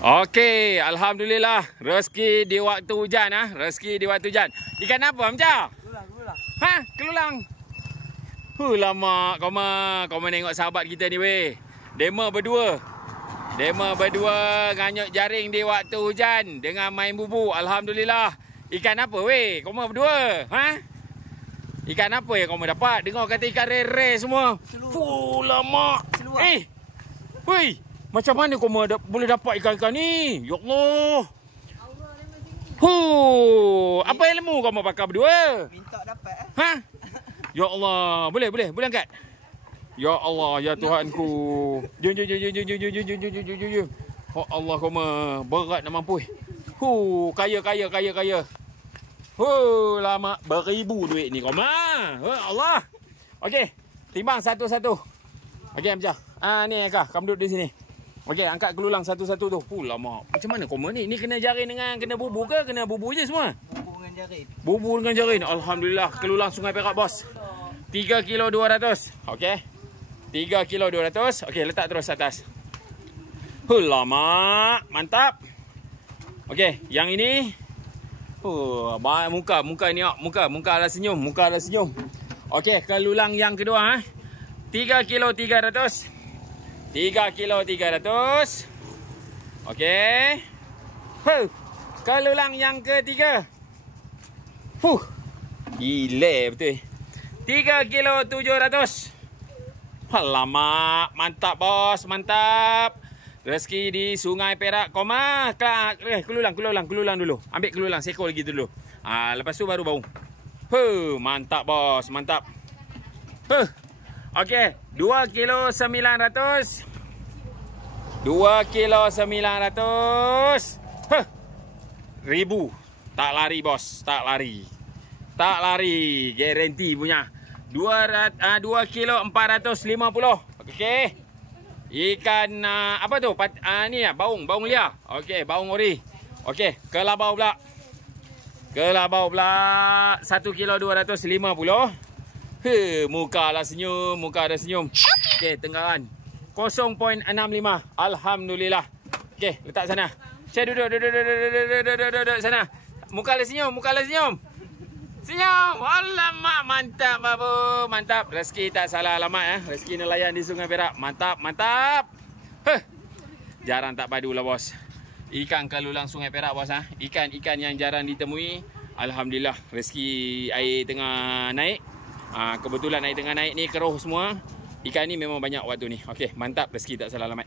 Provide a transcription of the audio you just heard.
Okey, alhamdulillah rezeki di waktu hujan ah, rezeki di waktu hujan. Ikan apa Amca? Kelulang. Ha, kelulang. Lama kau menengok sahabat kita ni weh. Dema berdua nganyut jaring di waktu hujan dengan main bubu. Alhamdulillah. Ikan apa weh? Kau berdua? Ha? Ikan apa yang kau dapat? Dengar kata ikan rere semua. Lama. Weh. Macam mana kau boleh dapat ikan-ikan ni? Ya Allah. Apa ilmu kau mau pakai berdua? Minta dapat Ha? Ya Allah. Boleh angkat? Ya Allah, ya Tuhanku. Jom. Oh Allah, kau berat nak mampu. Kaya. Lama beribu duit ni kau Allah. Okey, timbang satu-satu. Okey, Amca. Ni Kak, kamu duduk di sini. Okey, angkat kelulang satu-satu tu. Lama. Macam mana kau ni? Ni kena jaring dengan kena bubu ke? Kena bubu je semua? Bubu dengan jaring. Alhamdulillah, kelulang Sungai Perak, bos. 3 kilo 200. Okey. 3 kilo 200. Okey, letak terus atas. Lama. Mantap. Okey, yang ini. Muka ni. Muka ala senyum. Okey, kelulang yang kedua. 3 kilo 300. 3 kilo 300. Okey. Kelulang yang ketiga. Gila betul. 3 kilo 700. Alamak, mantap bos, mantap. Rezeki di Sungai Perak, koma. Kelulang dulu. Ambil kelulang, seko lagi dulu. Lepas tu baru bau. Mantap bos, mantap. Okey, 2 kilo 900. 2 kilo 900. Ribu. Tak lari bos, tak lari. Garanti punya. 2 kilo 450. Okey. Ikan apa tu? Ni ya, baung liar. Okey, baung ori. Okey, kelabau pula. 1 kilo 250. Muka ada senyum. Okey, tenggaran 0.65. Alhamdulillah. Okey, letak sana. Saya duduk sana. Muka ada senyum. Senyum. Alamak, mantap babu. Mantap. Rezeki tak salah alamat Rezeki nelayan di Sungai Perak. Mantap. Jarang tak padu lah bos. Ikan kelulang Sungai Perak bos Ikan-ikan yang jarang ditemui. Alhamdulillah, rezeki air tengah naik. Kebetulan air tengah naik ni keruh semua. Ikan ni memang banyak waktu ni. Okey, mantap, rezeki tak salah alamat.